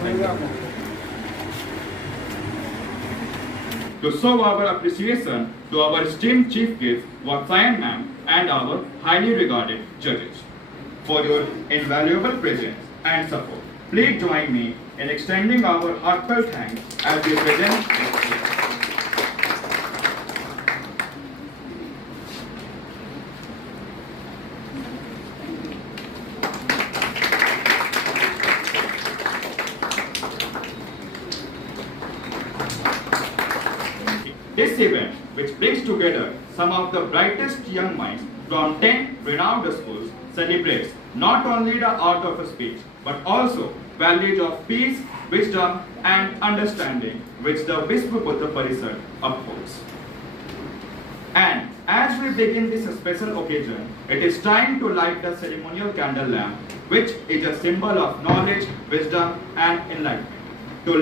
To show our appreciation to our esteemed chief guest was Cyan Ma'am and our highly regarded judges for your invaluable presence and support. Please join me in extending our heartfelt thanks as we present this gift. This event, which brings together some of the brightest young minds from 10 renowned schools, celebrates not only the art of speech, but also values of peace, wisdom, and understanding which the Vishwabuddha Parishad upholds. And as we begin this special occasion, it is time to light the ceremonial candle lamp, which is a symbol of knowledge, wisdom, and enlightenment. To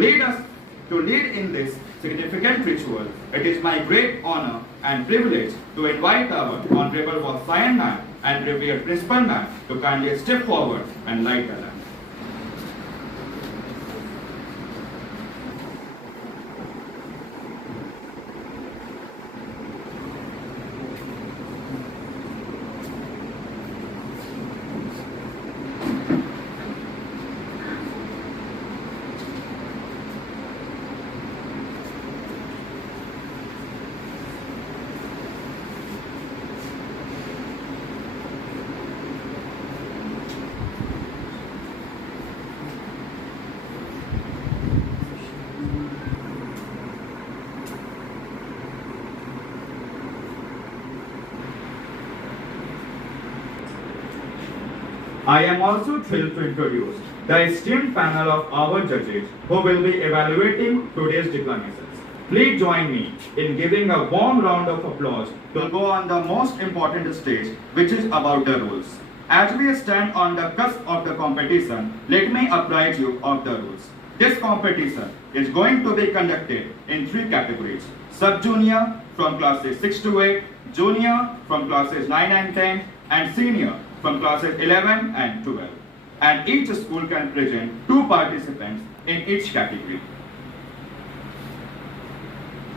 lead in this significant ritual, it is my great honor and privilege to invite our Honorable Wasayan Ma'am and revered Principal Ma'am to kindly step forward and light the lamp. I am also thrilled to introduce the esteemed panel of our judges who will be evaluating today's declamations. Please join me in giving a warm round of applause to go on the most important stage, which is about the rules. As we stand on the cusp of the competition, let me apprise you of the rules. This competition is going to be conducted in 3 categories: sub-junior from classes 6 to 8, junior from classes 9 and 10, and senior from classes 11 and 12. And each school can present 2 participants in each category.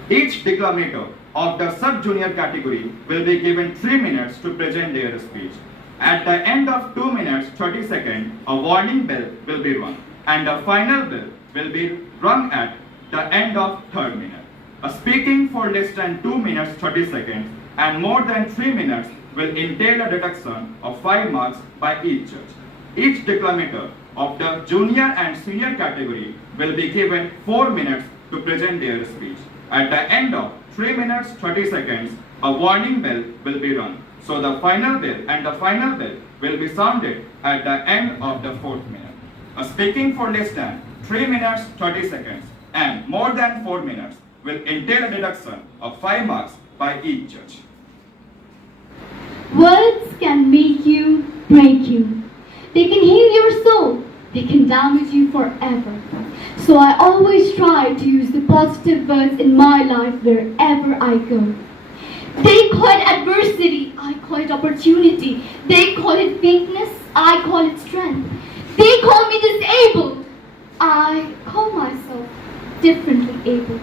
Each declamator of the sub-junior category will be given 3 minutes to present their speech. At the end of 2 minutes 30 seconds, a warning bell will be rung, and a final bell will be rung at the end of 3rd minute. A speaking for less than 2 minutes 30 seconds and more than 3 minutes will entail a deduction of 5 marks by each judge. Each declamator of the junior and senior category will be given 4 minutes to present their speech. At the end of 3 minutes 30 seconds, a warning bell will be rung. So the final bell will be sounded at the end of the 4th minute. A speaking for less than 3 minutes 30 seconds and more than 4 minutes will entail a deduction of 5 marks by each judge. Words can make you, break you. They can heal your soul. They can damage you forever. So I always try to use the positive words in my life wherever I go. They call it adversity. I call it opportunity. They call it weakness. I call it strength. They call me disabled. I call myself differently abled.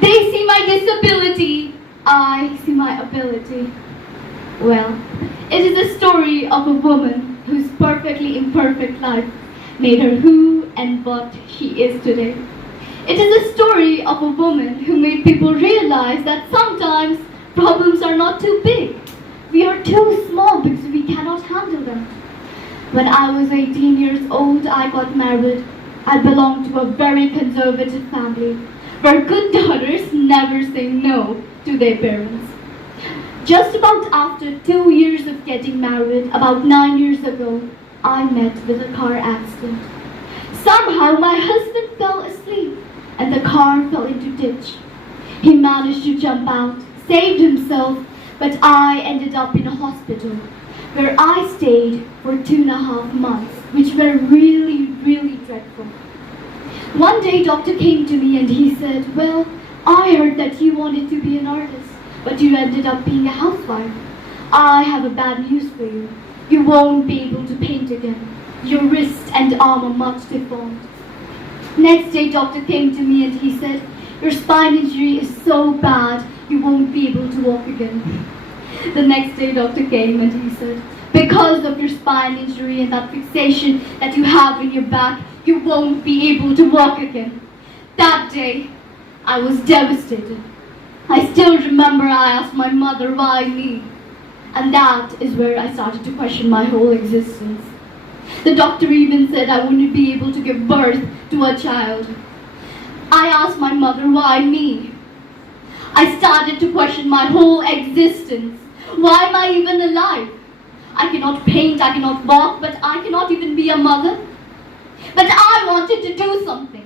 They see my disability. I see my ability. Well, it is the story of a woman whose perfectly imperfect life made her who and what she is today. It is the story of a woman who made people realize that sometimes problems are not too big. We are too small because we cannot handle them. When I was 18 years old, I got married. I belonged to a very conservative family where good daughters never say no to their parents. Just about after 2 years of getting married, about 9 years ago, I met with a car accident. Somehow my husband fell asleep and the car fell into ditch. He managed to jump out, saved himself, but I ended up in a hospital where I stayed for 2.5 months, which were really, really dreadful. One day doctor came to me and he said, "Well, I heard that you wanted to be an artist, but you ended up being a housewife. I have a bad news for you. You won't be able to paint again. Your wrist and arm are much deformed." Next day, doctor came to me and he said, your spine injury is so bad, you won't be able to walk again. The next day, doctor came and he said, because of your spine injury and that fixation that you have in your back, you won't be able to walk again. That day, I was devastated. I still remember I asked my mother, why me? And that is where I started to question my whole existence. The doctor even said I wouldn't be able to give birth to a child. I asked my mother, why me? I started to question my whole existence. Why am I even alive? I cannot paint, I cannot walk, but I cannot even be a mother. But I wanted to do something.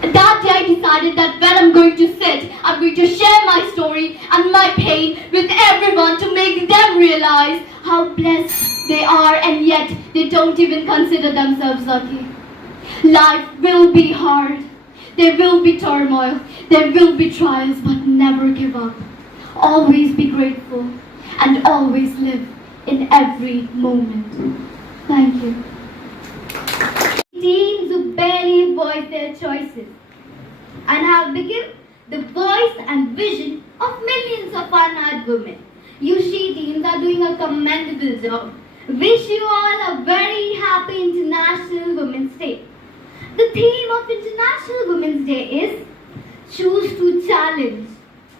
That day I decided that when I'm going to sit, I'm going to share my story and my pain with everyone to make them realize how blessed they are, and yet they don't even consider themselves lucky. Life will be hard. There will be turmoil. There will be trials, but never give up. Always be grateful and always live in every moment. Thank you. Teens who barely voice their choices and have become the voice and vision of millions of unheard women. You she teens are doing a commendable job. Wish you all a very happy International Women's Day. The theme of International Women's Day is Choose to Challenge.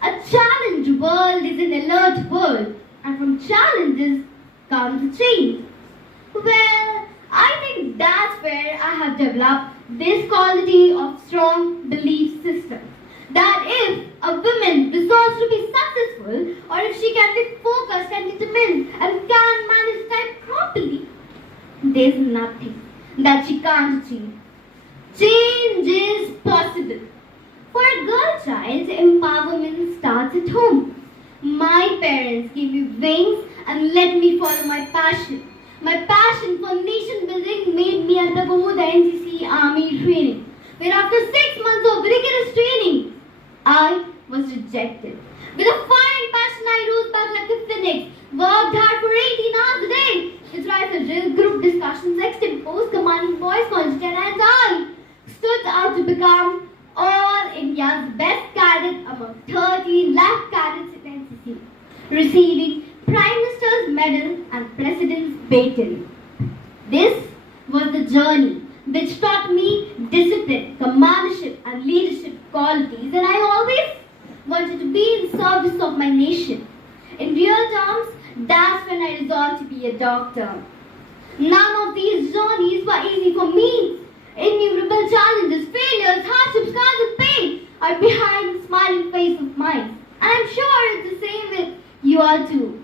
A challenged world is an alert world, and from challenges comes change. Well, I think that's where I have developed this quality of strong belief system. That if a woman resolves to be successful, or if she can be focused and determined and can manage time properly, there's nothing that she can't achieve. Change is possible. For a girl child, empowerment starts at home. My parents gave me wings and let me follow my passion. My passion for nation building made me undergo the NCC Army training, where after 6 months of rigorous training, I was rejected. With a fire and passion, I rose back like a phoenix, worked hard for 18 hours a day. With rise of drill, group discussions, extemporaries, commanding boys, constituted, and I stood out to become all India's best cadet among 13 lakh cadets in NCC, receiving Prime Minister's Medal and President's Baton. This was the journey which taught me discipline, commandership, and leadership qualities, and I always wanted to be in service of my nation. In real terms, that's when I resolved to be a doctor. None of these journeys were easy for me. Innumerable challenges, failures, hardships, scars, and pain are behind the smiling face of mine. And I'm sure it's the same with you all too.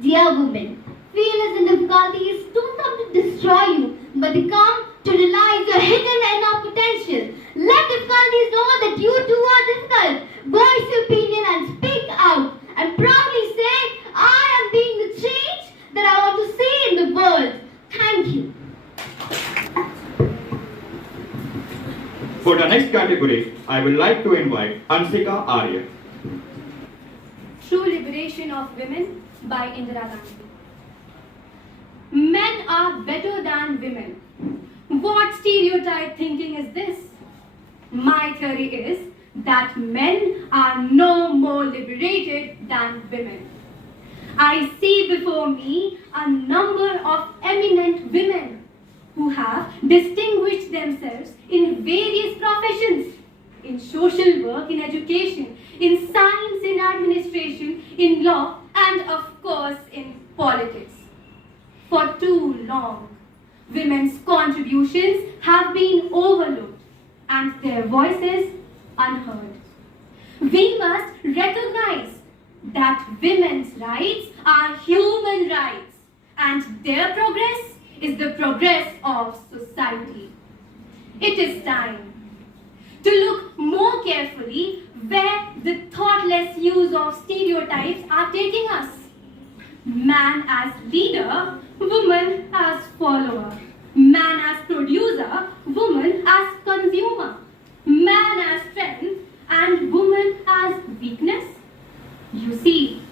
Dear women, failures and difficulties don't come to destroy you, but they come to realize your hidden inner potential. Let difficulties know that you too are difficult. Voice your opinion and speak out. And proudly say, I am being the change that I want to see in the world. Thank you. For the next category, I would like to invite Ansika Arya. True Liberation of Women by Indira Gandhi. Men are better than women. What stereotype thinking is this? My theory is that men are no more liberated than women. I see before me a number of eminent women who have distinguished themselves in various professions, in social work, in education, in science, in administration, in law, and of course in politics. For too long, women's contributions have been overlooked and their voices unheard. We must recognize that women's rights are human rights, and their progress is the progress of society. It is time to look more carefully where the thoughtless use of stereotypes are taking us. Man as leader, woman as follower. Man as producer, woman as consumer. Man as strength and woman as weakness. You see,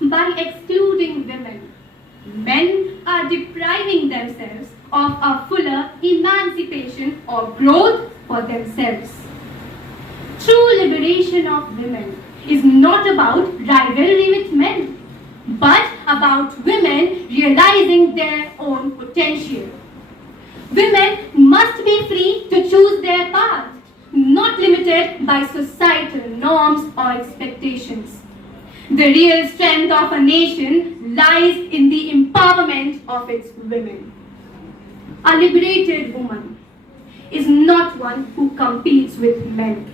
by excluding women, men are depriving themselves of a fuller emancipation. transformation or growth for themselves. True liberation of women is not about rivalry with men, but about women realizing their own potential. Women must be free to choose their path, not limited by societal norms or expectations. The real strength of a nation lies in the empowerment of its women. A liberated woman is not one who competes with men,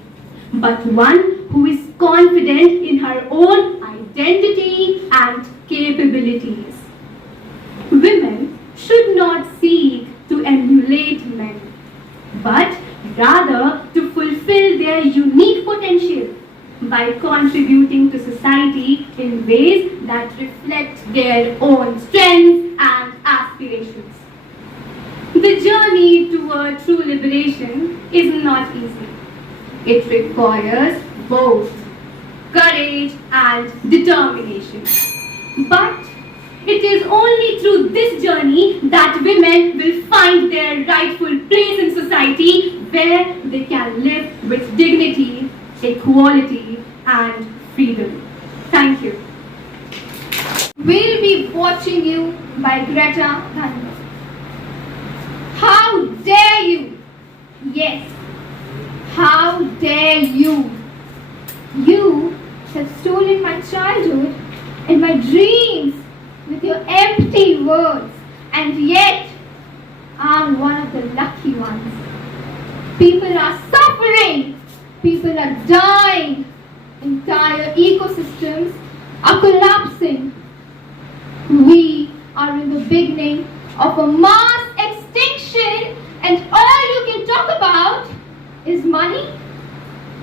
but one who is confident in her own identity and capabilities. Women should not seek to emulate men, but rather to fulfill their unique potential by contributing to society in ways that reflect their own strengths and aspirations. The journey toward true liberation is not easy. It requires both courage and determination. But it is only through this journey that women will find their rightful place in society where they can live with dignity, equality, and freedom. Thank you. We'll be watching you by Greta Thunberg. How dare you? Yes, how dare you? You have stolen my childhood and my dreams with your empty words, and yet I'm one of the lucky ones. People are suffering, people are dying, entire ecosystems are collapsing. We are in the beginning of a mass extinction, and all you can talk about is money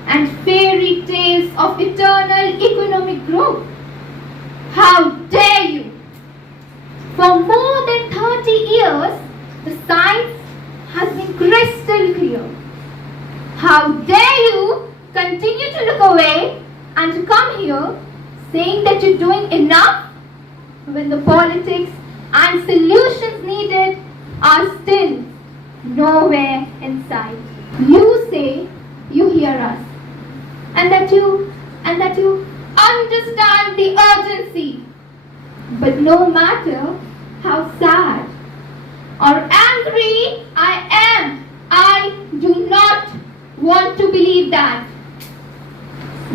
and fairy tales of eternal economic growth. How dare you! For more than 30 years, the science has been crystal clear. How dare you continue to look away and to come here saying that you're doing enough when the politics and solutions needed are still nowhere in sight. You say you hear us and that you understand the urgency. But no matter how sad or angry I am, I do not want to believe that.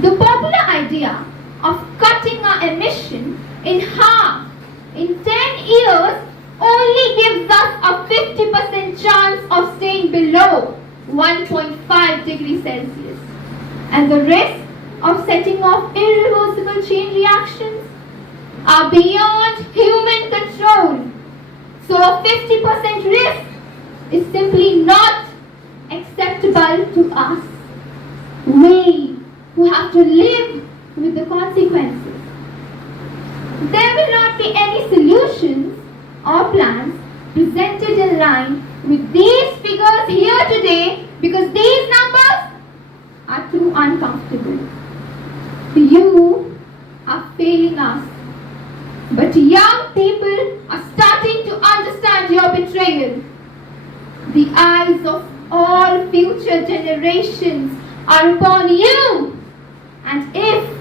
The popular idea of cutting our emission in half in 10 years only gives us a 50% chance of staying below 1.5 degrees Celsius. And the risk of setting off irreversible chain reactions are beyond human control. So a 50% risk is simply not acceptable to us. We who have to live with the consequences. There will not be any solutions or plans presented in line with these figures here today because these numbers are too uncomfortable. You are failing us. But young people are starting to understand your betrayal. The eyes of all future generations are upon you. And if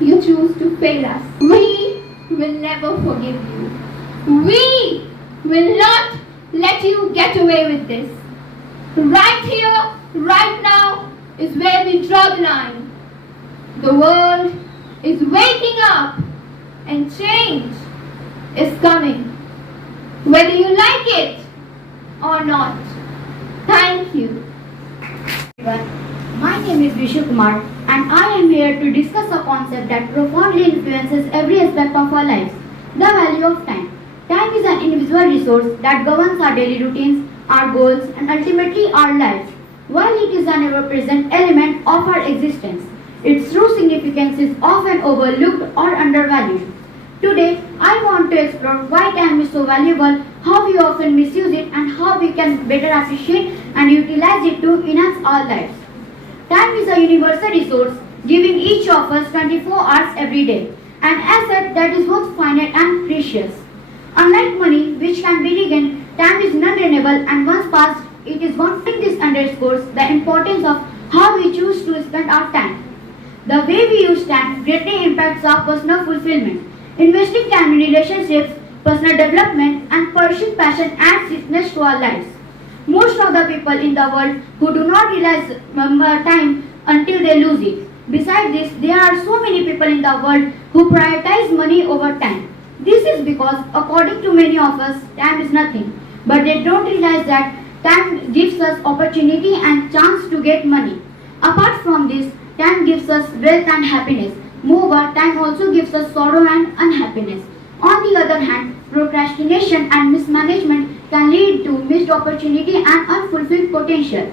you choose to fail us, we will never forgive you. We will not let you get away with this. Right here, right now is where we draw the line. The world is waking up and change is coming, whether you like it or not. Thank you. Everyone, my name is Vishu Kumar and I am here to discuss a concept that profoundly influences every aspect of our lives, the value of time. Time is an invisible resource that governs our daily routines, our goals and ultimately our lives. While it is an ever-present element of our existence, its true significance is often overlooked or undervalued. Today, I want to explore why time is so valuable, how we often misuse it, and how we can better appreciate and utilize it to enhance our lives. Time is a universal resource, giving each of us 24 hours every day, an asset that is both finite and precious. Unlike money, which can be regained, time is non-renewable and once passed, it is one thing this underscores the importance of how we choose to spend our time. The way we use time greatly impacts our personal fulfillment. Investing time in relationships, personal development, and pursuing passion adds richness to our lives. Most of the people in the world who do not realize time until they lose it. Besides this, there are so many people in the world who prioritize money over time. This is because, according to many of us, time is nothing. But they don't realize that time gives us opportunity and chance to get money. Apart from this, time gives us wealth and happiness. Moreover, time also gives us sorrow and unhappiness. On the other hand, procrastination and mismanagement can lead to missed opportunity and unfulfilled potential.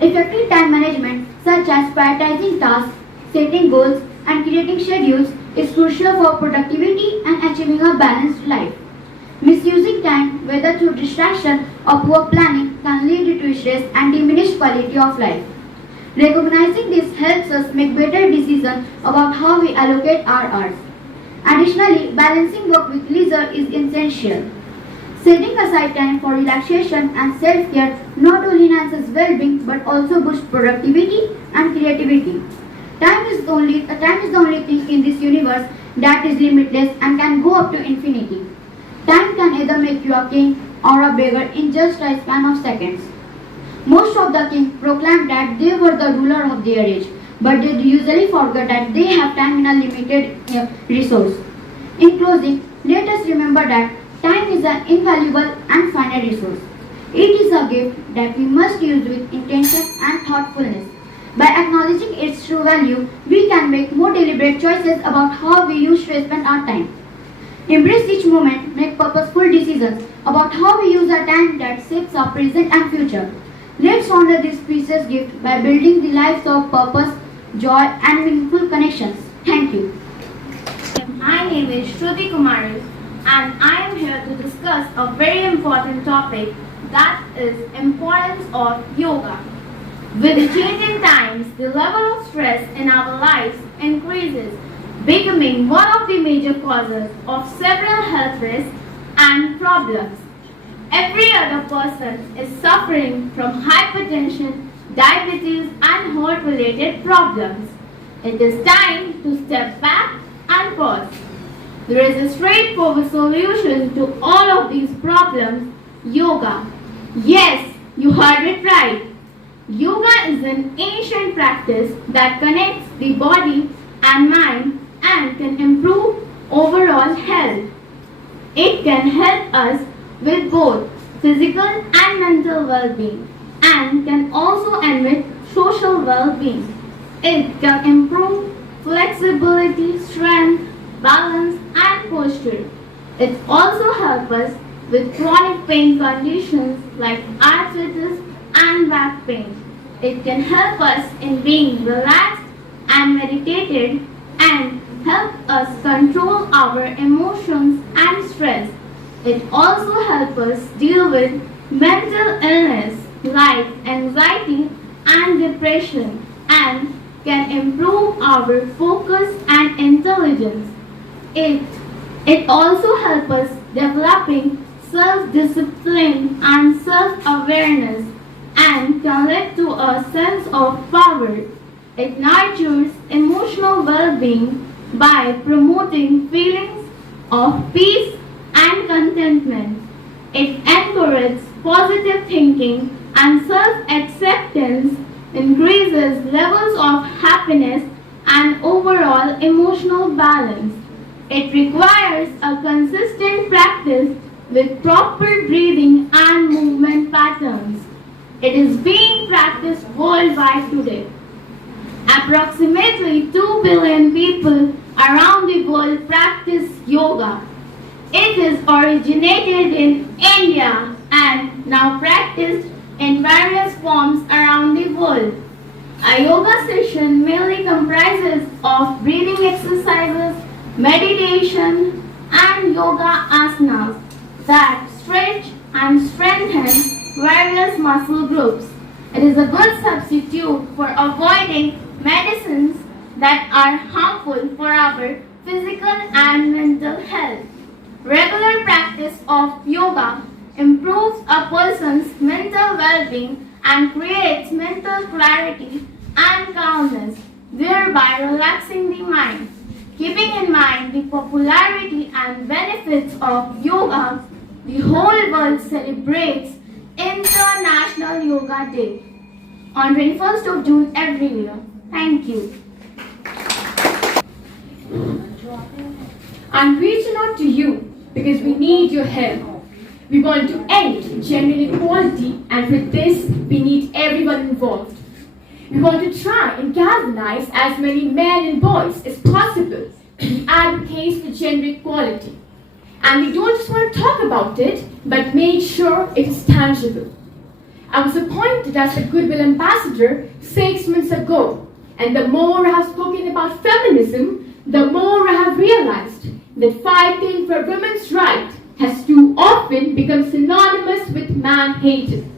Effective time management, such as prioritizing tasks, setting goals, and creating schedules, is crucial for productivity and achieving a balanced life. Misusing time, whether through distraction or poor planning, can lead to stress and diminished quality of life. Recognizing this helps us make better decisions about how we allocate our hours. Additionally, balancing work with leisure is essential. Setting aside time for relaxation and self-care not only enhances well-being but also boosts productivity and creativity. Time is the only thing in this universe that is limitless and can go up to infinity. Time can either make you a king or a beggar in just a span of seconds. Most of the kings proclaimed that they were the ruler of their age, but they usually forget that they have time in a limited resource. In closing, let us remember that time is an invaluable and finite resource. It is a gift that we must use with intention and thoughtfulness. By acknowledging its true value, we can make more deliberate choices about how we use to spend our time. Embrace each moment, make purposeful decisions about how we use our time that shapes our present and future. Let's honor this precious gift by building the lives of purpose, joy, and meaningful connections. Thank you. My name is Shruti Kumari and I am here to discuss a very important topic, that is importance of yoga. With the changing times, the level of stress in our lives increases, becoming one of the major causes of several health risks and problems. Every other person is suffering from hypertension, diabetes, and heart-related problems. It is time to step back and pause. There is a straightforward solution to all of these problems: yoga. Yes, you heard it right. Yoga is an ancient practice that connects the body and mind and can improve overall health. It can help us with both physical and mental well-being and can also enrich social well-being. It can improve flexibility, strength, balance, and posture. It also helps us with chronic pain conditions like arthritis and back pain. It can help us in being relaxed and meditated and help us control our emotions and stress. It also helps us deal with mental illness like anxiety and depression and can improve our focus and intelligence. It also helps us developing self-discipline and self-awareness and can lead to a sense of power. It nurtures emotional well-being by promoting feelings of peace and contentment. It encourages positive thinking and self-acceptance, increases levels of happiness and overall emotional balance. It requires a consistent practice with proper breathing and movement patterns. It is being practiced worldwide today. Approximately 2 billion people around the world practice yoga. It is originated in India and now practiced in various forms around the world. A yoga session mainly comprises of breathing exercises, meditation, and yoga asanas that stretch and strengthen various muscle groups. It is a good substitute for avoiding medicines that are harmful for our physical and mental health. Regular practice of yoga improves a person's mental well-being and creates mental clarity and calmness, thereby relaxing the mind. Keeping in mind the popularity and benefits of yoga, the whole world celebrates International Yoga Day on 21st of June every year. Thank you. I'm reaching out to you because we need your help. We want to end gender inequality, and for this, we need everyone involved. We want to try and galvanize as many men and boys as possible to be advocates for gender equality. And we don't just want to talk about it, but make sure it is tangible. I was appointed as the Goodwill Ambassador 6 months ago, and the more I have spoken about feminism, the more I have realized that fighting for women's rights has too often become synonymous with man-hating.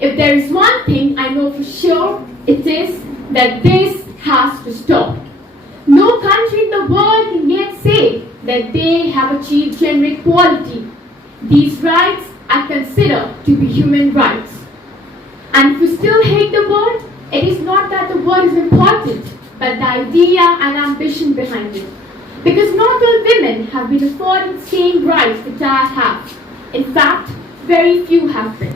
If there is one thing I know for sure, it is that this has to stop. No country in the world can yet say that they have achieved gender equality. These rights are considered to be human rights. And if we still hate the word, it is not that the word is important, but the idea and ambition behind it. Because not all women have been afforded the same rights that I have. In fact, very few have been.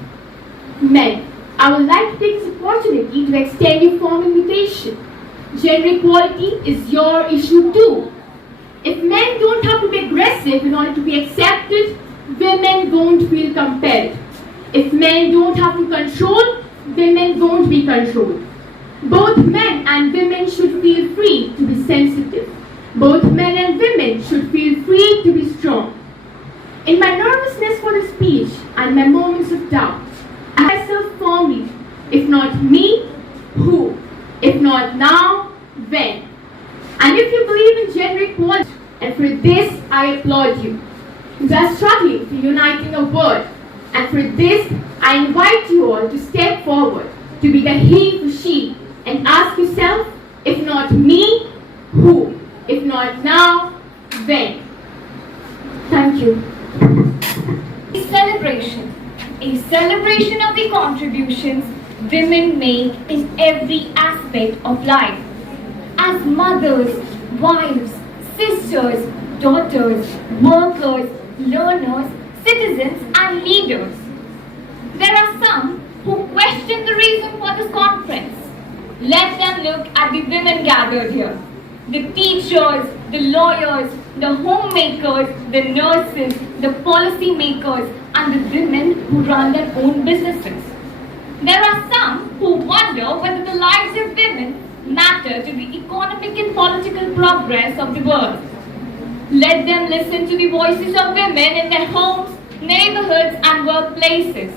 Men, I would like to take this opportunity to extend you a formal invitation. Gender equality is your issue too. If men don't have to be aggressive in order to be accepted, women won't feel compelled. If men don't have to control, women won't be controlled. Both men and women should feel free to be sensitive. Both men and women should feel free to be strong. In my nervousness for the speech and my moments of doubt, I ask myself firmly, if not me, who? If not now, when? And if you believe in gender equality, and for this I applaud you. You are struggling for uniting a word, and for this I invite you all to step forward, to be the he for she, and ask yourself, if not me, who? If not now, when? Thank you. A celebration of the contributions women make in every aspect of life. As mothers, wives, sisters, daughters, workers, learners, citizens, and leaders. There are some who question the reason for this conference. Let them look at the women gathered here. The teachers, the lawyers, the homemakers, the nurses, the policy makers, and the women who run their own businesses. There are some who wonder whether the lives of women matter to the economic and political progress of the world. Let them listen to the voices of women in their homes, neighborhoods, and workplaces.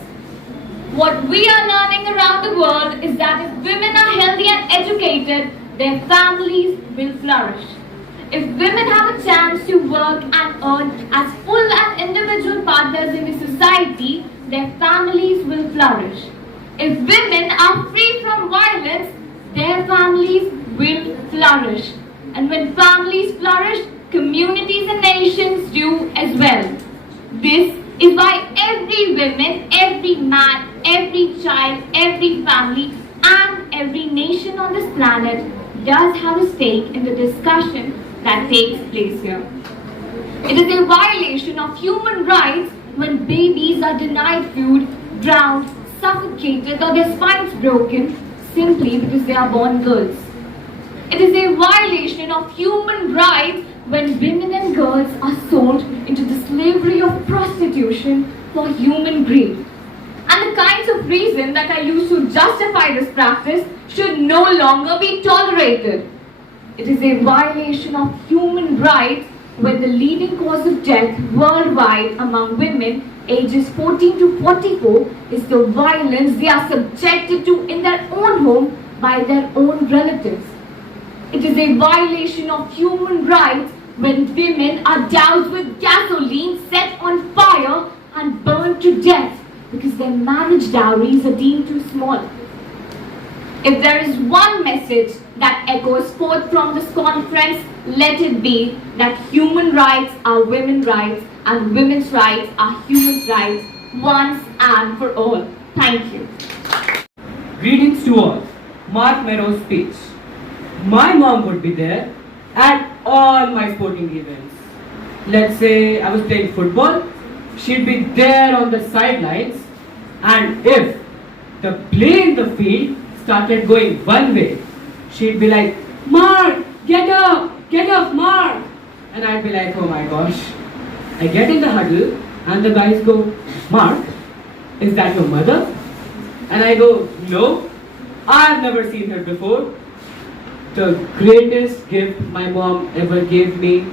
What we are learning around the world is that if women are healthy and educated, their families will flourish. If women have a chance to work and earn as full and individual partners in the society, their families will flourish. If women are free from violence, their families will flourish. And when families flourish, communities and nations do as well. This is why every woman, every man, every child, every family, and every nation on this planet does have a stake in the discussion that takes place here. It is a violation of human rights when babies are denied food, drowned, suffocated, or their spines broken simply because they are born girls. It is a violation of human rights when women and girls are sold into the slavery of prostitution for human greed. And the kinds of reasons that are used to justify this practice should no longer be tolerated. It is a violation of human rights when the leading cause of death worldwide among women ages 14 to 44 is the violence they are subjected to in their own home by their own relatives. It is a violation of human rights when women are doused with gasoline, set on fire, and burned to death because their marriage dowries are deemed too small. If there is one message that echoes forth from this conference, let it be that human rights are women's rights and women's rights are human rights once and for all. Thank you. Greetings to all. Mark Merrow's speech. My mom would be there at all my sporting events. Let's say I was playing football, she'd be there on the sidelines, and if the play in the field started going one way, she'd be like, Mark, get up, Mark. And I'd be like, oh my gosh. I get in the huddle and the guys go, Mark, is that your mother? And I go, no, I've never seen her before. The greatest gift my mom ever gave me,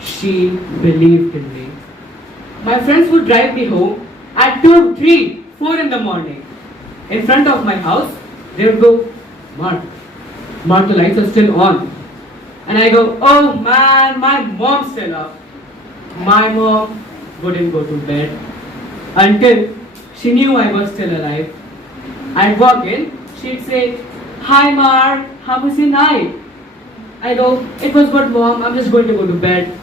she believed in me. My friends would drive me home at 2, 3, 4 in the morning. In front of my house, they would go, Mark, the lights are still on. And I go, oh man, my mom's still up. My mom wouldn't go to bed until she knew I was still alive. I'd walk in, she'd say, hi Mark, how was your night? I go, it was good mom, I'm just going to go to bed.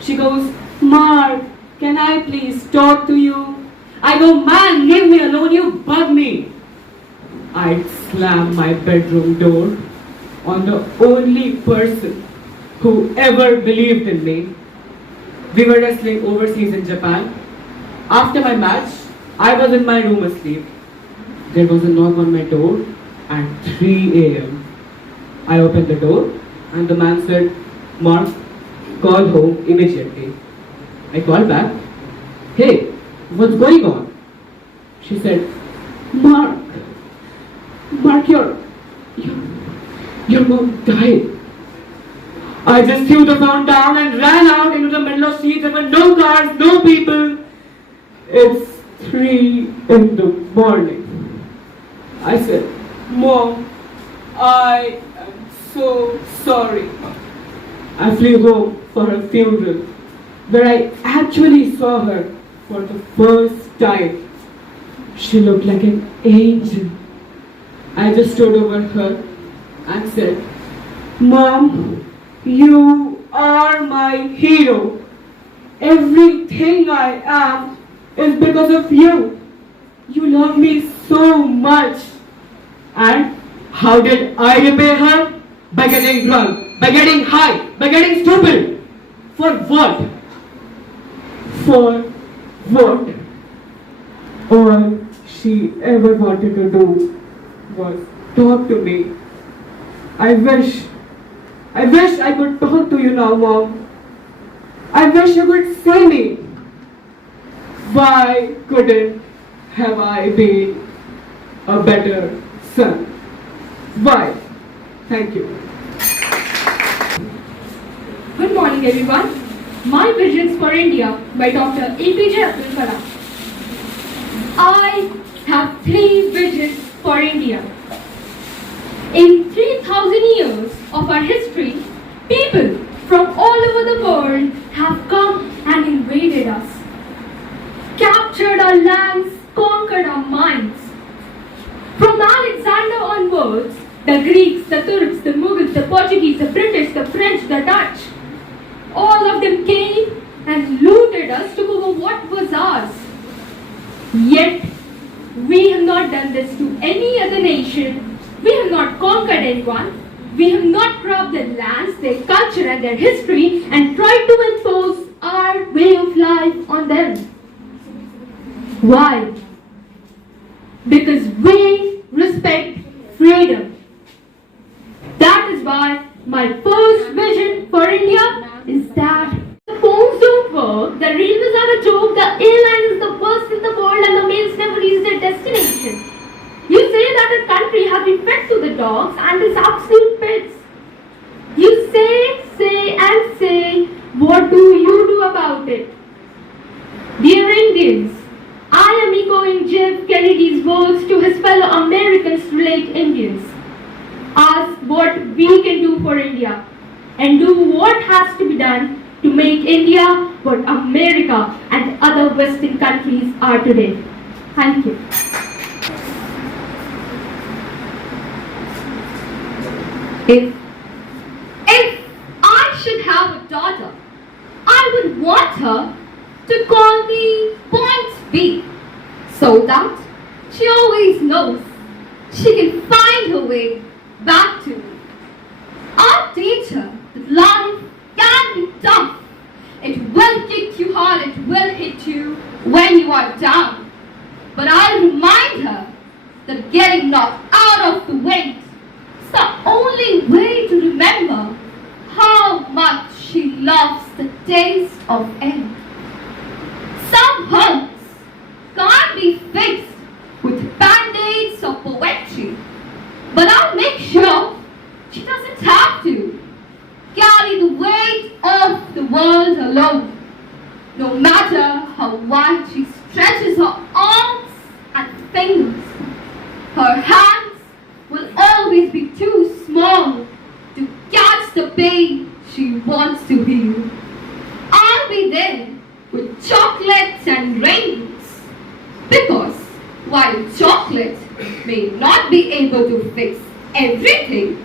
She goes, Mark, can I please talk to you? I go, man, leave me alone, you bug me. I'd slam my bedroom door on the only person who ever believed in me. We were wrestling overseas in Japan. After my match, I was in my room asleep. There was a knock on my door at 3 a.m. I opened the door and the man said, Mark, call home immediately. I called back, hey, what's going on? She said, Mark, your mom died. I just threw the phone down and ran out into the middle of the street. There were no cars, no people. It's 3 in the morning. I said, Mom, I am so sorry. I flew home for her funeral, where I actually saw her for the first time. She looked like an angel. I just stood over her and said, Mom, you are my hero. Everything I am is because of you. You love me so much. And how did I repay her? By getting drunk, by getting high, by getting stupid. For what? For what? All she ever wanted to do was talk to me. I wish I could talk to you now, Mom. I wish you could see me. Why couldn't have I been a better son? Why? Thank you. Good morning, everyone. My Visions for India by Dr. APJ Abdul Kalam. I have 3 visions for India. In 3,000 years of our history, people from all over the world have come and invaded us, captured our lands, conquered our minds. From Alexander onwards, the Greeks, the Turks, the Mughals, the Portuguese, the British, the French, the Dutch, all of them came and looted us, took over what was ours. Yet, we have not done this to any other nation. We have not conquered anyone. We have not robbed their lands, their culture and their history and tried to impose our way of life on them. Why? Because we respect freedom. That is why my first vision for India is that the phones don't work, the railways are a joke, the airline is the worst in the world and the mails never reach their destination. You say that a country has been fed to the dogs and is absolute pets. You say and say, what do you do about it? Dear Indians, I am echoing Jeff Kennedy's words to his fellow Americans to late Indians. Ask what we can do for India and do what has to be done to make India what America and other Western countries are today. Thank you. If I should have a daughter, I would want her to call me Point B. way back to me. I'll teach her that life can be tough. It will kick you hard, it will hit you when you are down. But I'll remind her that getting knocked out of the way is the only way to remember how much she loves the taste of air. Some hurts can't be fixed with band-aids or poetry, but I'll make sure she doesn't have to carry the weight of the world alone. No matter how wide she stretches her arms and fingers, her hands will always be too small to catch the pain she wants to heal. I'll be there with chocolates and rainbows, because while chocolate may not be able to fix everything,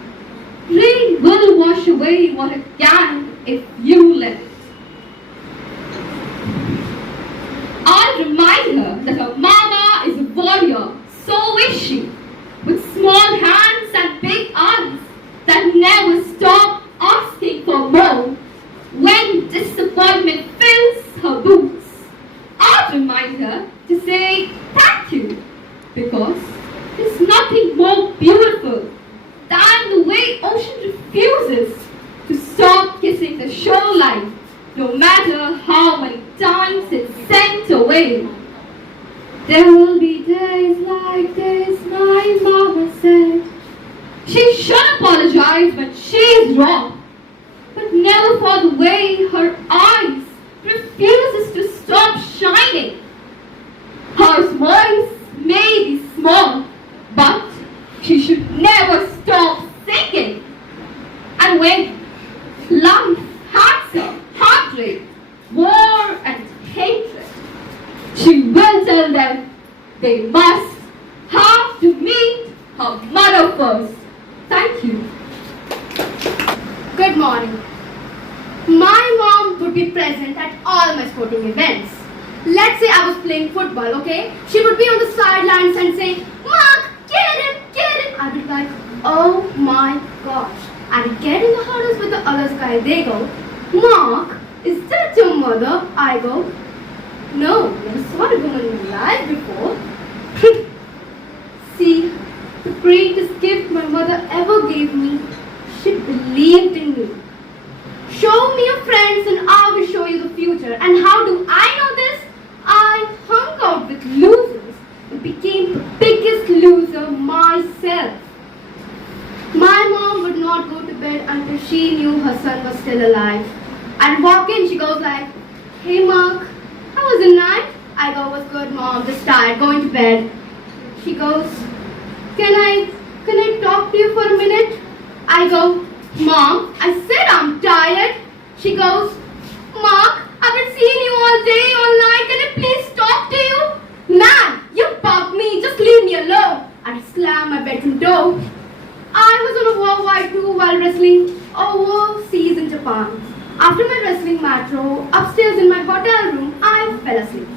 rain will wash away what it can if you let it. I'll remind her that her mama is a warrior, so is she, with small hands and big eyes that never stop asking for more when disappointment fills her boots. I'll remind her to say thank you, because there's nothing more beautiful than the way ocean refuses to stop kissing the shoreline, no matter how many times it's sent away. There will be days like this, my mama said. She should apologize when she's wrong, but never for the way her eyes refuses to stop shining. Her voice may be small, but she should never stop singing. And when life has her heartbreak, war and hatred, she will tell them they must have to meet her mother first. Thank you. Good morning. My mom would be present at all my sporting events. Let's say I was playing football, okay? She would be on the sidelines and say, Mark, get it, get it. I'd be like, oh my gosh. I'd get in the hurdles with the other guy. They go, Mark, is that your mother? I go, no, never saw a woman in my life before. See, the greatest gift my mother ever gave me, she believed in me. Show me your friends and I will show you the future. And how do I know this? I hung out with losers and became the biggest loser myself. My mom would not go to bed until she knew her son was still alive. I'd walk in, she goes like, hey Mark, how was the night? I go, was good mom, just tired, going to bed. She goes, can I talk to you for a minute? I go, Mom, I said I'm tired. She goes, Mark, I've been seeing you all day, all night. Can I please talk to you? Man, you bugged me. Just leave me alone. I slammed my bedroom door. I was on a worldwide tour while wrestling overseas in Japan. After my wrestling match, upstairs in my hotel room, I fell asleep.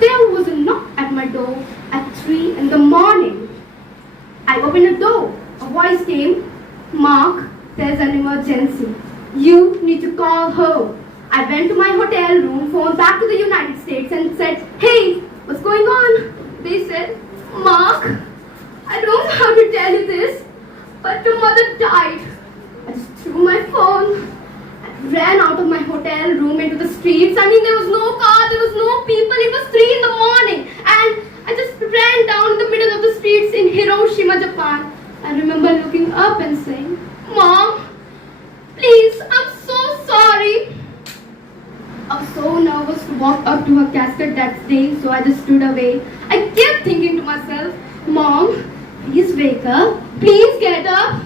There was a knock at my door at 3 in the morning. I opened the door. A voice came, Mark, there's an emergency. You need to call her. I went to my hotel room, phoned back to the United States and said, hey, what's going on? They said, Mark, I don't know how to tell you this, but your mother died. I just threw my phone and ran out of my hotel room into the streets. I mean, there was no car, there was no people. It was 3 in the morning. And I just ran down the middle of the streets in Hiroshima, Japan. I remember looking up and saying, Mom, please, I'm so sorry. I was so nervous to walk up to her casket that day, so I just stood away. I kept thinking to myself, Mom, please wake up, please get up.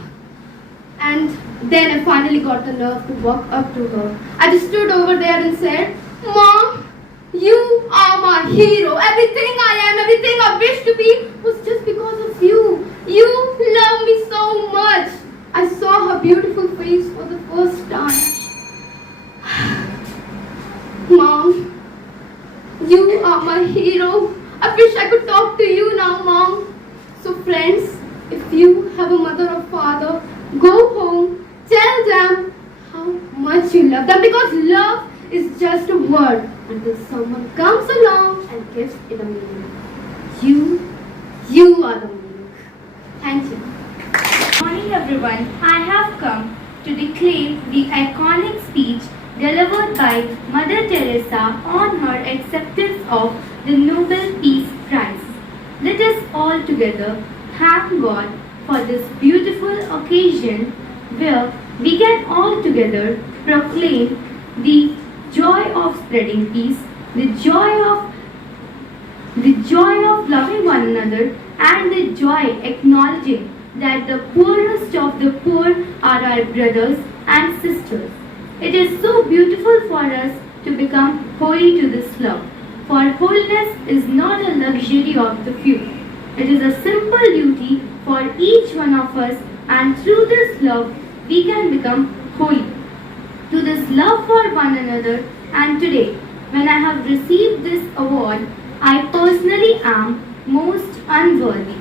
And then I finally got the nerve to walk up to her. I just stood over there and said, Mom, you are my hero. Everything I am, everything I wish to be was just because of you. You love me so much. I saw her beautiful face for the first time. Mom, you are my hero. I wish I could talk to you now, Mom. So friends, If you have a mother or father, go home, tell them how much you love them, because love is just a word until someone comes along and gives it a meaning. You are the meaning. Thank you. Good morning everyone. I have come to declaim the iconic speech delivered by Mother Teresa on her acceptance of the Nobel Peace Prize. Let us all together thank God for this beautiful occasion where we can all together proclaim the joy of spreading peace, the joy of loving one another, and the joy acknowledging that the poorest of the poor are our brothers and sisters. It is so beautiful for us to become holy to this love. For holiness is not a luxury of the few. It is a simple duty for each one of us, and through this love we can become holy. To this love for one another, and today, when I have received this award, I personally am most unworthy,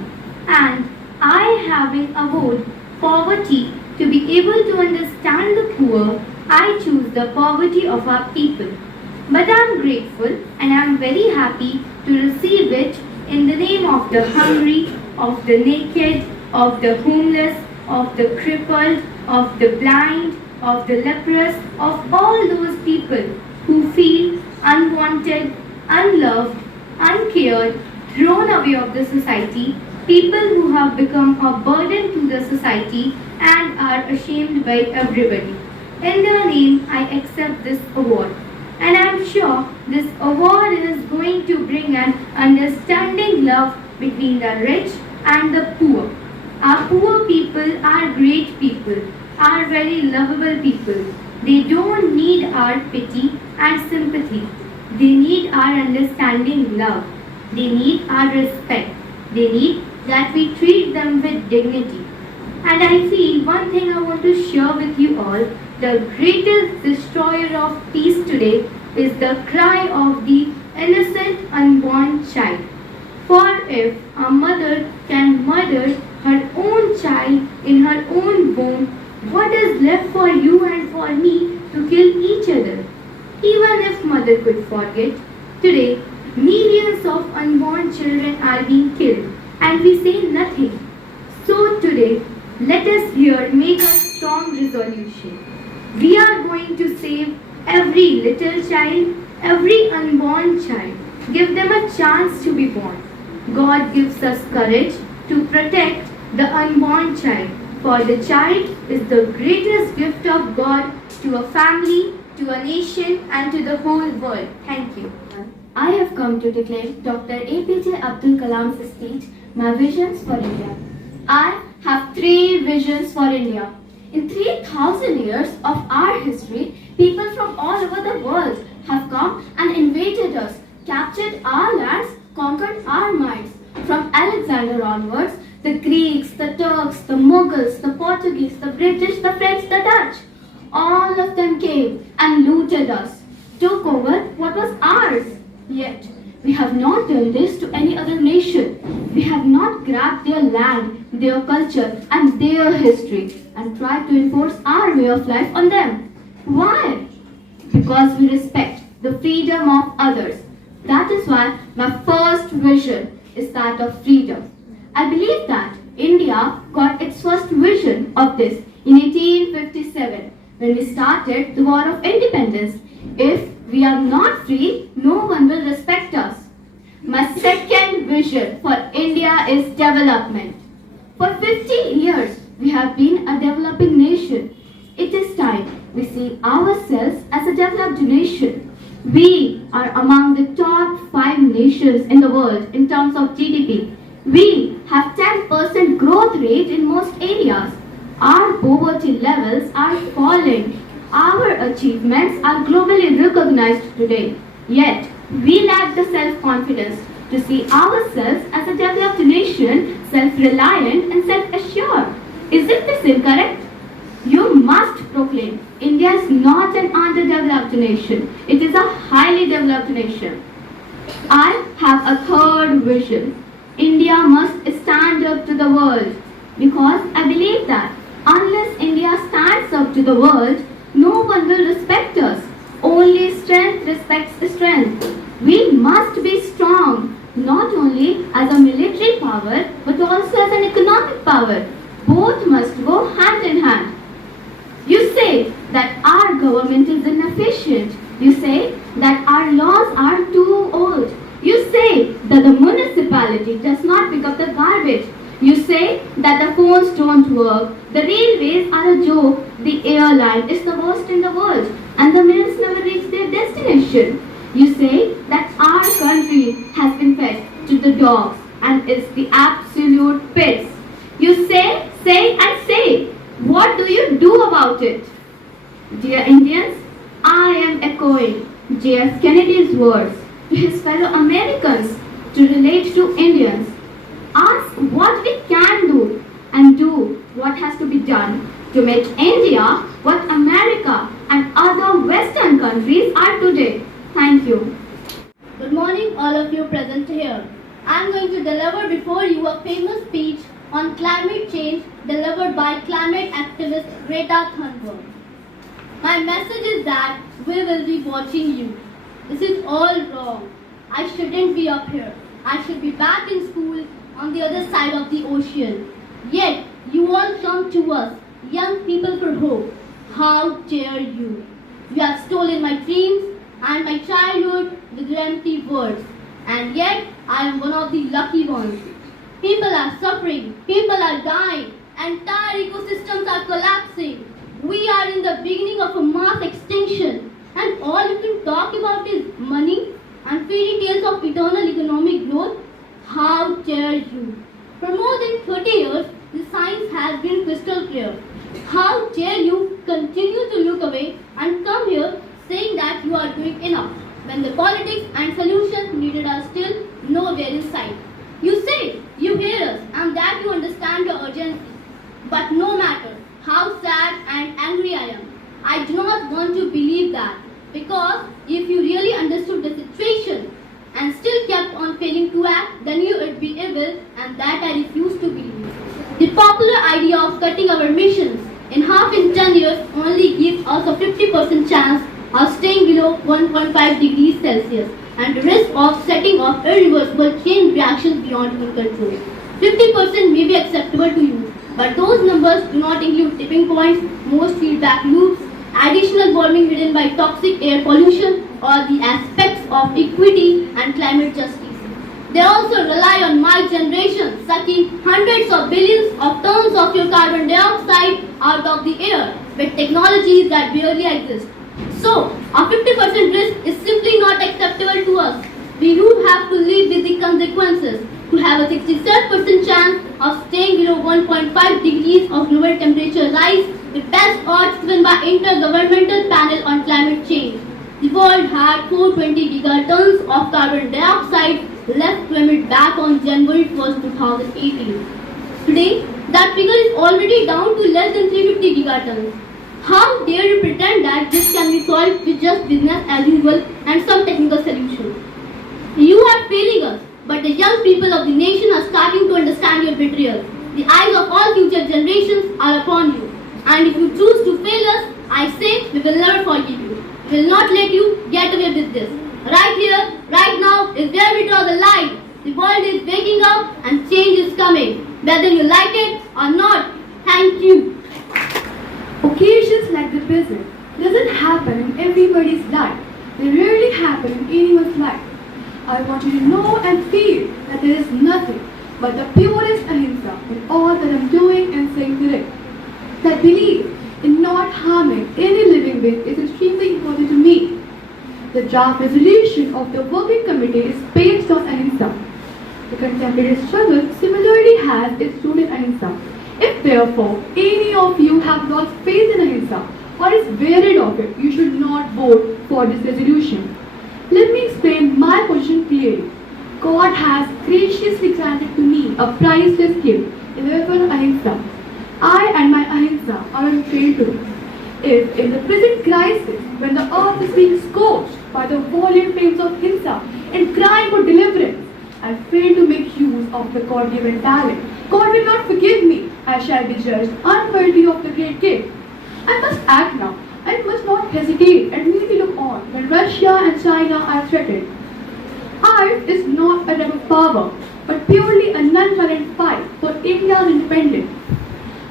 and I, having avowed poverty to be able to understand the poor, I choose the poverty of our people. But I am grateful and I am very happy to receive it in the name of the hungry, of the naked, of the homeless, of the crippled, of the blind, of the leprous, of all those people who feel unwanted, unloved, uncared, thrown away of the society, people who have become a burden to the society and are ashamed by everybody. In their name, I accept this award. And I am sure this award is going to bring an understanding love between the rich and the poor. Our poor people are great people, are very lovable people. They don't need our pity and sympathy. They need our understanding love. They need our respect. They need that we treat them with dignity. And I feel one thing I want to share with you all, the greatest destroyer of peace today is the cry of the innocent unborn child. For if a mother can murder her own child in her own womb, what is left for you and for me to kill each other? Even if mother could forget, today millions of unborn children are being killed and we say nothing. So today, let us here make a strong resolution. We are going to save every little child, every unborn child. Give them a chance to be born. God gives us courage to protect the unborn child. For the child is the greatest gift of God to a family, to a nation, and to the whole world. Thank you. I have come to declare Dr. APJ Abdul Kalam's speech, My Visions for India. I have 3 visions for India. In 3,000 years of our history, people from all over the world have come and invaded us, captured our lands, conquered our minds. From Alexander onwards, the Greeks, the Turks, the Mughals, the Portuguese, the British, the French, the Dutch, all of them came and looted us, took over what was ours. Yet, we have not done this to any other nation. We have not grabbed their land, their culture, and their history and tried to enforce our way of life on them. Why? Because we respect the freedom of others. That is why my first vision is that of freedom. I believe that India got its first vision of this in 1857 when we started the War of Independence. If we are not free, no one will respect us. My second vision for India is development. For 50 years, we have been a developing nation. It is time we see ourselves as a developed nation. We are among the top 5 nations in the world in terms of GDP. We have 10% growth rate in most areas. Our poverty levels are falling. Our achievements are globally recognized today. Yet, we lack the self-confidence to see ourselves as a developed nation, self-reliant and self-assured. Isn't this incorrect? You must proclaim India is not an underdeveloped nation. It is a highly developed nation. I have a third vision. India must stand up to the world. because I believe that unless India stands up to the world, no one will respect us. Only strength respects strength. We must be strong, not only as a military power, but also as an economic power. Both must go hand in hand. You say that our government is inefficient. You say that our laws are too old. You say that the municipality does not pick up the garbage. You say that the phones don't work, the railways are a joke, the airline is the worst in the world, and the mails never reach their destination. You say that our country has been fed to the dogs and is the absolute pits. You say, and say. What do you do about it? Dear Indians, I am echoing J.F. Kennedy's words to his fellow Americans to relate to Indians. Ask what we can do and do what has to be done to make India what America and other Western countries are today. Thank you. Good morning, all of you present here. I am going to deliver before you a famous speech on climate change delivered by climate activist Greta Thunberg. My message is that we will be watching you. This is all wrong. I shouldn't be up here. I should be back in school on the other side of the ocean. Yet, you all come to us, young people for hope. How dare you? You have stolen my dreams and my childhood with your empty words. And yet, I am one of the lucky ones. People are suffering, people are dying, entire ecosystems are collapsing. We are in the beginning of a mass extinction, and all you can talk about is money and fairy tales of eternal economic growth. How dare you? For more than 30 years, the science has been crystal clear. How dare you continue to look away and come here saying that you are doing enough when the politics and solutions needed are still nowhere in sight. You say you hear us and that you understand your urgency. But no matter how sad and angry I am, I do not want to believe that, because if you really understood the situation and still kept on failing to act, then you would be evil, and that I refuse to believe. The popular idea of cutting our emissions in half in 10 years only gives us a 50% chance of staying below 1.5 degrees Celsius and the risk of setting off irreversible chain reactions beyond human control. 50% may be acceptable to you, but those numbers do not include tipping points, most feedback loops, additional warming hidden by toxic air pollution, or the aspects of equity and climate justice. They also rely on my generation sucking hundreds of billions of tons of your carbon dioxide out of the air with technologies that barely exist. So, a 50% risk is simply not acceptable to us. We do have to live with the consequences. To have a 67% chance of staying below 1.5 degrees of global temperature rise, the best odds given by Intergovernmental Panel on Climate Change. The world had 420 gigatons of carbon dioxide left to emit back on January 1st, 2018. Today, that figure is already down to less than 350 gigatons. How dare you pretend that this can be solved with just business as usual and some technical solution? You are failing us, but the young people of the nation are starting to understand your betrayal. The eyes of all future generations are upon you. And if you choose to fail us, I say we will never forgive you. We will not let you get away with this. Right here, right now is where we draw the line. The world is waking up and change is coming. Whether you like it or not, thank you. Occasions like the present doesn't happen in everybody's life. They rarely happen in anyone's life. I want you to know and feel that there is nothing but the purest ahimsa in all that I'm doing and saying today. That belief in not harming any living being is extremely important to me. The draft resolution of the working committee is based on ahimsa. The contemporary struggle similarly has its root in ahimsa. If therefore any of you have lost faith in ahimsa or is wearied of it, you should not vote for this resolution. Let me explain my position clearly. God has graciously granted to me a priceless gift in the weapon of ahimsa. I and my ahimsa are unfair to me. If in the present crisis, when the earth is being scorched by the violent flames of ahimsa and crying for deliverance, I fail to make use of the God-given talent, God will not forgive me. I I shall be judged unworthy of the great gift. I must act now. I must not hesitate and merely look on when Russia and China are threatened. Ours is not a rebel power, but purely a non-violent fight for India's independence.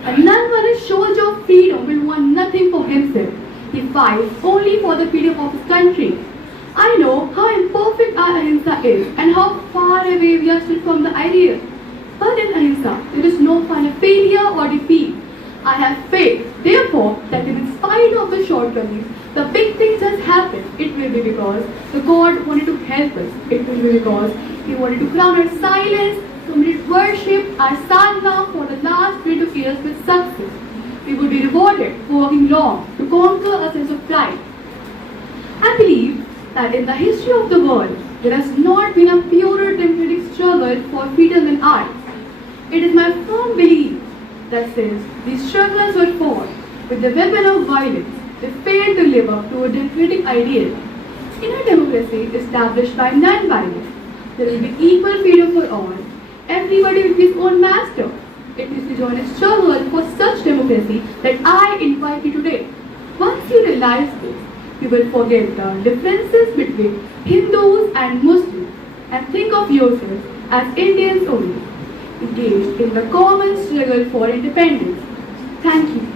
A non-violent soldier of freedom will want nothing for himself. He fights only for the freedom of his country. I know how imperfect our ahimsa is and how far away we are still from the ideal. But in ahimsa, there is no final failure or defeat. I have faith, therefore, that in spite of the shortcomings, the big things has happened. It will be because the God wanted to help us. It will be because He wanted to crown our silence, committed worship, our sadhana for the last 22 years with success. We would be rewarded for working long to conquer a sense of pride. I believe that in the history of the world, there has not been a purer democratic struggle for freedom than ours. It is my firm belief that since these struggles were fought with the weapon of violence, they failed to live up to a democratic ideal. In a democracy established by non-violence, there will be equal freedom for all. Everybody will be his own master. It is to join a struggle for such democracy that I invite you today. Once you realize this, you will forget the differences between Hindus and Muslims and think of yourselves as Indians only, engaged in the common struggle for independence. Thank you.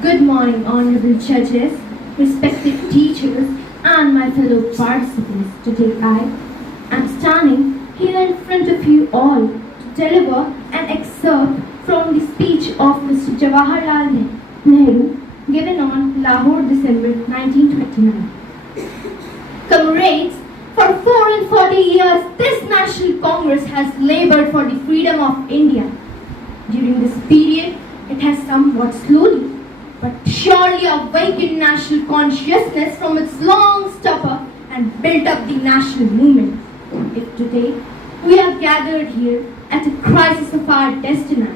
Good morning, honorable judges, respected teachers, and my fellow participants. Today I am standing here in front of you all to deliver an excerpt from the speech of Mr. Jawaharlal Nehru given on Lahore, December 1929. Comrades, for 40 years, this National Congress has labored for the freedom of India. During this period, it has somewhat slowly, but surely awakened national consciousness from its long stupor and built up the national movement. If today we are gathered here at a crisis of our destiny,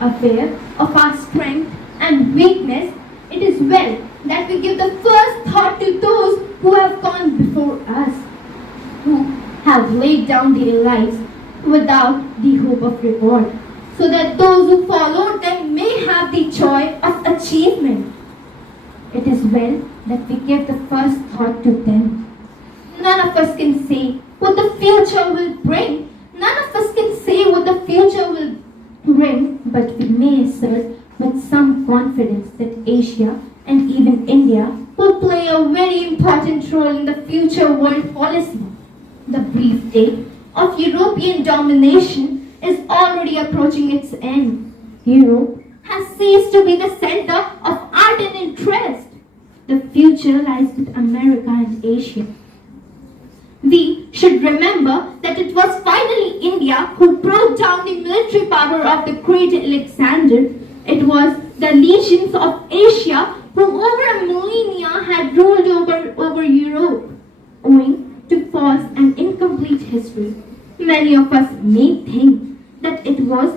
aware of our strength and weakness, it is well that we give the first thought to those who have gone before us, who have laid down their lives without the hope of reward, so that those who followed them may have the joy of achievement. It is well that we give the first thought to them. None of us can say what the future will bring. None of us can say what the future will bring, but we may assert with some confidence that Asia and even India will play a very important role in the future world policy. The brief day of European domination is already approaching its end. Europe has ceased to be the center of art and interest. The future lies with America and Asia. We should remember that it was finally India who broke down the military power of the great Alexander. It was the legions of Asia who over a millennia had ruled over Europe. Owing to false and incomplete history, many of us may think that it was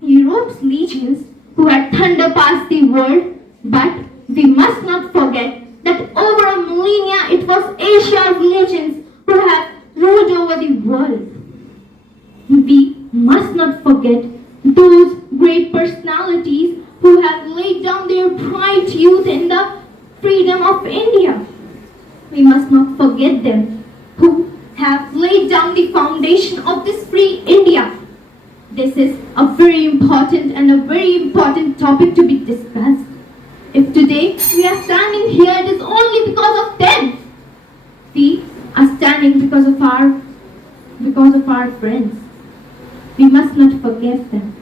Europe's legions who had thundered past the world, but we must not forget that over a millennia it was Asia's legions who have ruled over the world. We must not forget those great personalities who have laid down their pride, youth, in the freedom of India. We must not forget them who have laid down the foundation of this free India. This is a very important topic to be discussed. If today we are standing here, it is only because of them. We are standing because of our friends. We must not forget them.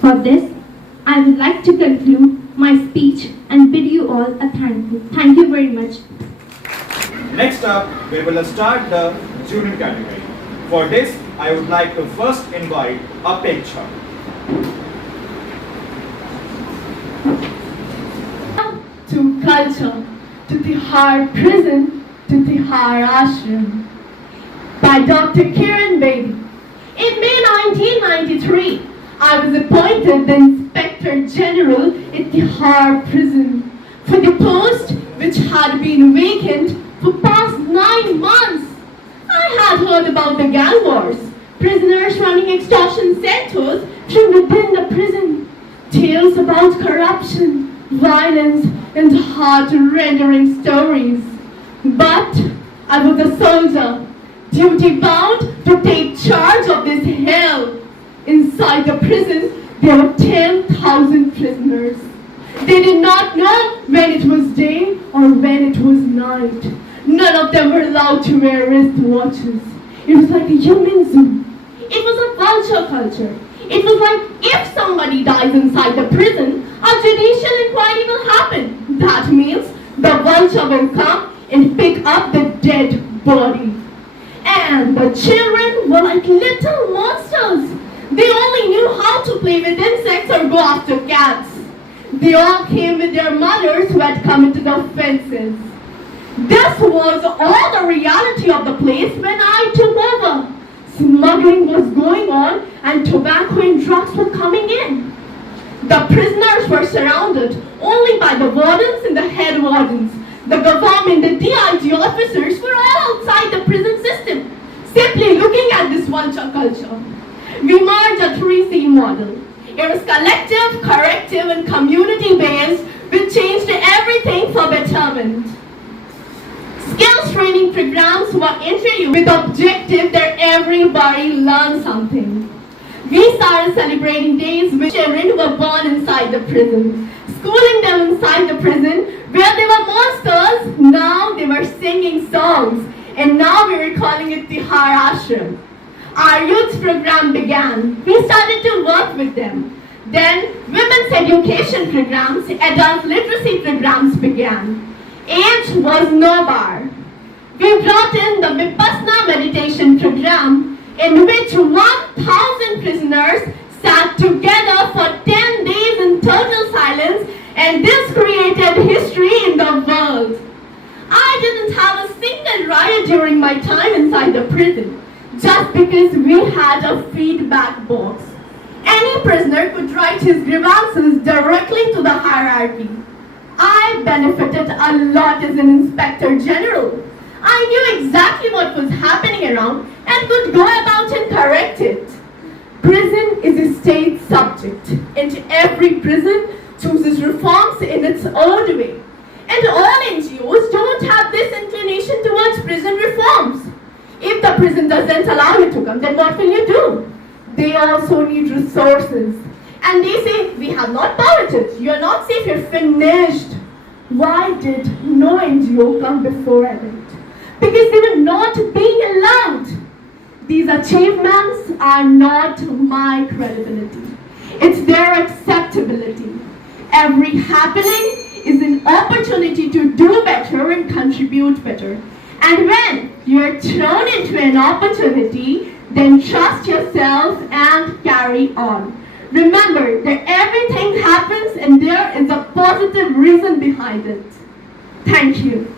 For this, I would like to conclude my speech and bid you all a thank you. Thank you very much. Next up, we will start the junior category. For this, I would like to first invite Apeksha. To culture, to Tihar prison, to Tihar ashram. By Dr. Kiran Bedi. In May 1993, I was appointed the Inspector General at Tihar prison for the post which had been vacant for past 9 months. I had heard about the gang wars, prisoners running extortion centers from within the prison, tales about corruption, violence, and heart-rending stories. But I was a soldier, duty-bound to take charge of this hell. Inside the prison, there were 10,000 prisoners. They did not know when it was day or when it was night. None of them were allowed to wear wristwatches. It was like a human zoo. It was a vulture culture. It was like if somebody dies inside the prison, a judicial inquiry will happen. That means the vulture will come and pick up the dead body. And the children were like little monsters. They only knew how to play with insects or go after cats. They all came with their mothers who had come into the fences. This was all the reality of the place when I took over. Smuggling was going on and tobacco and drugs were coming in. The prisoners were surrounded only by the wardens and the head wardens. The government, the DIG officers were all outside the prison system, simply looking at this vulture culture. We merged a 3C model. It was collective, corrective, and community-based, which changed everything for betterment. Skills training programs were introduced with the objective that everybody learn something. We started celebrating days with children who were born inside the prison, schooling them inside the prison where they were monsters. Now they were singing songs, and now we were calling it Tihar Ashram. Our youth program began. We started to work with them. Then women's education programs, adult literacy programs began. Age was no bar. We brought in the Vipassana meditation program in which 1,000 prisoners sat together for 10 days in total silence, and this created history in the world. I didn't have a single riot during my time inside the prison, just because we had a feedback box. Any prisoner could write his grievances directly to the hierarchy. I benefited a lot as an inspector general. I knew exactly what was happening around and could go about and correct it. Prison is a state subject, and every prison chooses reforms in its own way. And all NGOs don't have this inclination towards prison reforms. If the prison doesn't allow you to come, then what will you do? They also need resources. And they say, we have not budgeted, you're not safe, you're finished. Why did no NGO come before it? Because they were not being allowed. These achievements are not my credibility. It's their acceptability. Every happening is an opportunity to do better and contribute better. And when you're thrown into an opportunity, then trust yourself and carry on. Remember that everything happens and there is a positive reason behind it. Thank you.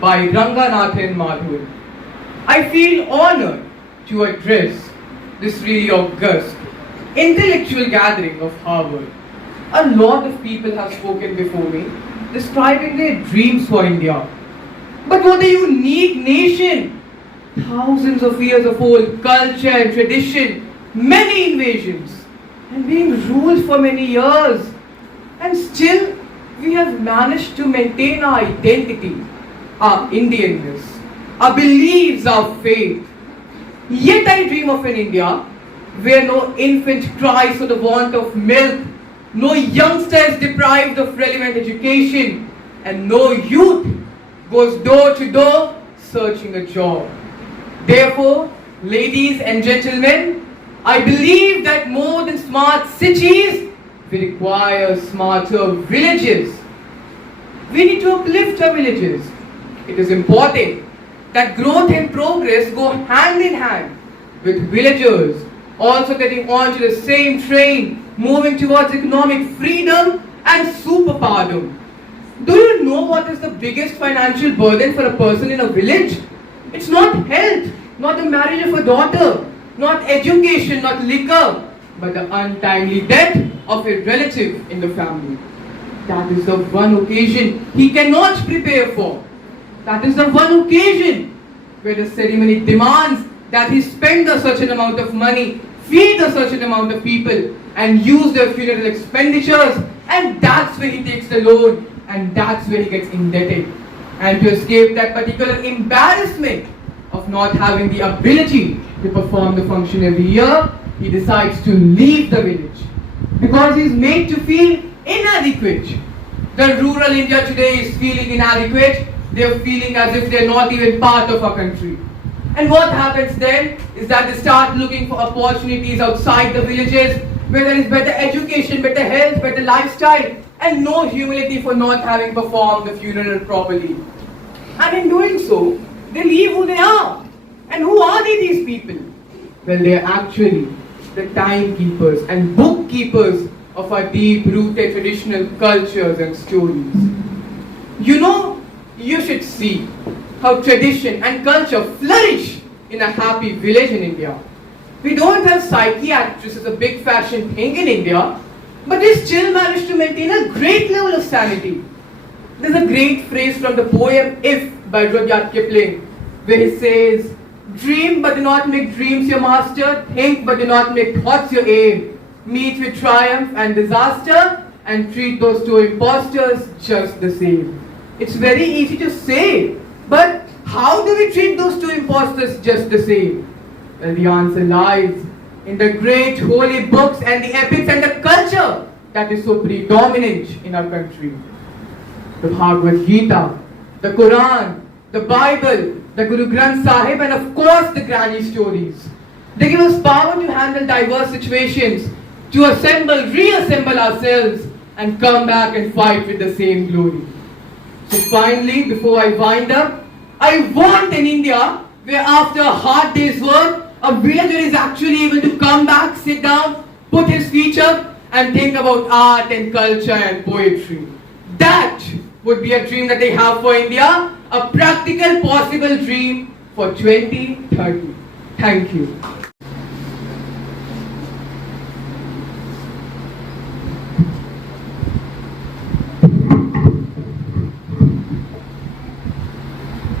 By Ranganathan Madhur. I feel honored to address this really august intellectual gathering of Harvard. A lot of people have spoken before me, describing their dreams for India. But what a unique nation! Thousands of years of old culture and tradition, many invasions, and being ruled for many years. And still, we have managed to maintain our identity, our Indianness, our beliefs, our faith. Yet I dream of an India where no infant cries for the want of milk, no youngster is deprived of relevant education, and no youth goes door to door searching a job. Therefore, ladies and gentlemen, I believe that more than smart cities, we require smarter villages. We need to uplift our villages. It is important that growth and progress go hand in hand with villagers also getting onto the same train, moving towards economic freedom and superpowerdom. Do you know what is the biggest financial burden for a person in a village? It's not health, not the marriage of a daughter, not education, not liquor, but the untimely death of a relative in the family. That is the one occasion he cannot prepare for. That is the one occasion where the ceremony demands that he spend a certain amount of money, feed a certain amount of people, and use their funeral expenditures, and that's where he takes the loan, and that's where he gets indebted. And to escape that particular embarrassment of not having the ability to perform the function every year, he decides to leave the village because he's made to feel inadequate. The rural India today is feeling inadequate. They're feeling as if they're not even part of our country. And what happens then is that they start looking for opportunities outside the villages where there is better education, better health, better lifestyle, and no humility for not having performed the funeral properly. And in doing so, they leave who they are. And who are they, these people? Well, they are actually the timekeepers and bookkeepers of our deep-rooted traditional cultures and stories. You know, you should see how tradition and culture flourish in a happy village in India. We don't have psychiatrists as a big fashion thing in India, but they still manage to maintain a great level of sanity. There's a great phrase from the poem If by Rudyard Kipling, where he says, "Dream but do not make dreams your master, think but do not make thoughts your aim. Meet with triumph and disaster, and treat those two impostors just the same." It's very easy to say, but how do we treat those two impostors just the same? Well, the answer lies in the great holy books and the epics and the culture that is so predominant in our country. The Bhagavad Gita, the Quran, the Bible, the Guru Granth Sahib, and of course the granny stories. They give us power to handle diverse situations, to assemble, reassemble ourselves, and come back and fight with the same glory. So finally, before I wind up, I want an India where after a hard day's work, a villager is actually able to come back, sit down, put his feet up, and think about art and culture and poetry. That would be a dream that they have for India, a practical, possible dream for 2030. Thank you.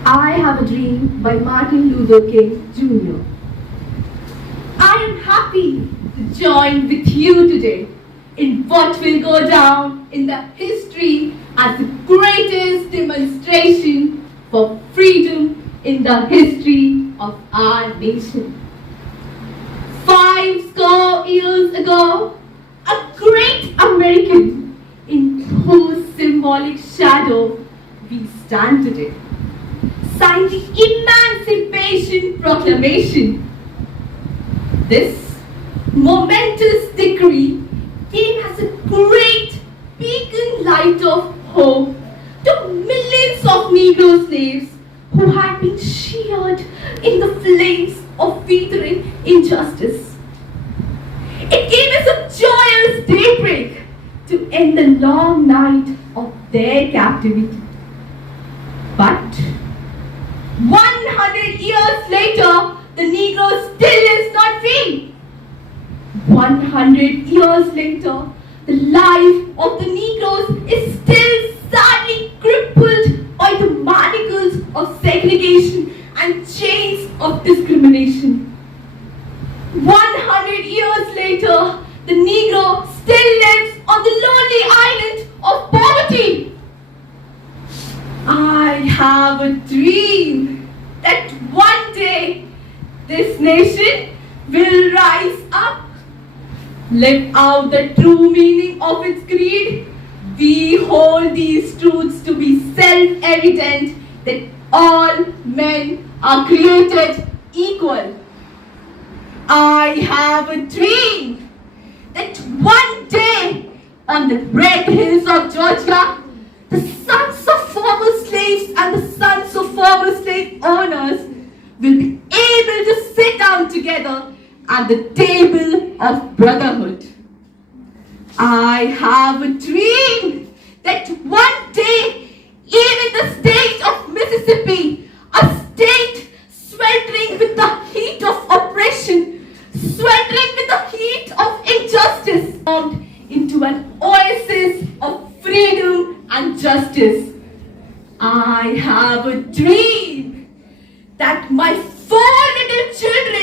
I Have a Dream by Martin Luther King Jr. I am happy to join with you today in what will go down in the history as the greatest demonstration for freedom in the history of our nation. 50 years ago, a great American in whose symbolic shadow we stand today signed the Emancipation Proclamation. This momentous decree came as a great beacon light of hope to millions of Negro slaves who had been sheared in the flames of withering injustice. It came as a joyous daybreak to end the long night of their captivity. But 100 years later, the Negro still is not free. 100 years later, the life of the Negroes is still sadly crippled by the manacles of segregation and chains of discrimination. 100 years later, the Negro still lives on the lonely island of poverty. I have a dream that one day this nation will rise up, live out the true meaning of its creed. We hold these truths to be self-evident that all men are created equal. I have a dream that one day on the red hills of Georgia, the sons of former slaves and the sons of former slave owners will be able to sit down together at the table of brotherhood. I have a dream that one day, even the state of Mississippi, a state sweltering with the heat of oppression, sweltering with the heat of injustice, formed into an oasis of freedom and justice. I have a dream that my 4 little children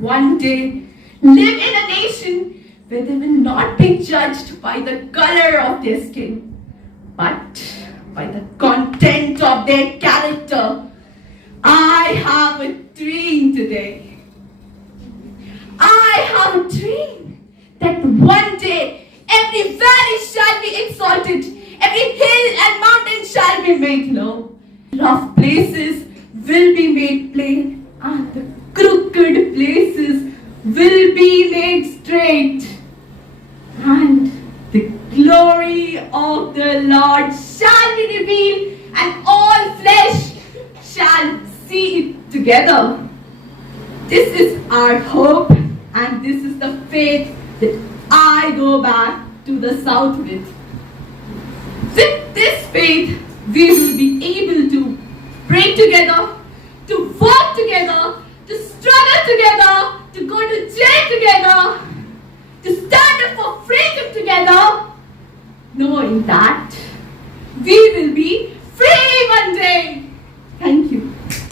one day live in a nation where they will not be judged by the color of their skin, but by the content of their character. I have a dream today. I have a dream that one day every valley shall be exalted, every hill and mountain shall be made low. Rough places will be made plain, and the crooked places will be made straight. And the glory of the Lord shall be revealed, and all flesh shall see it together. This is our hope, and this is the faith that I go back to the south with. With this faith, we will be able to pray together, to work together, to struggle together, to go to jail together, to stand up for freedom together, knowing that we will be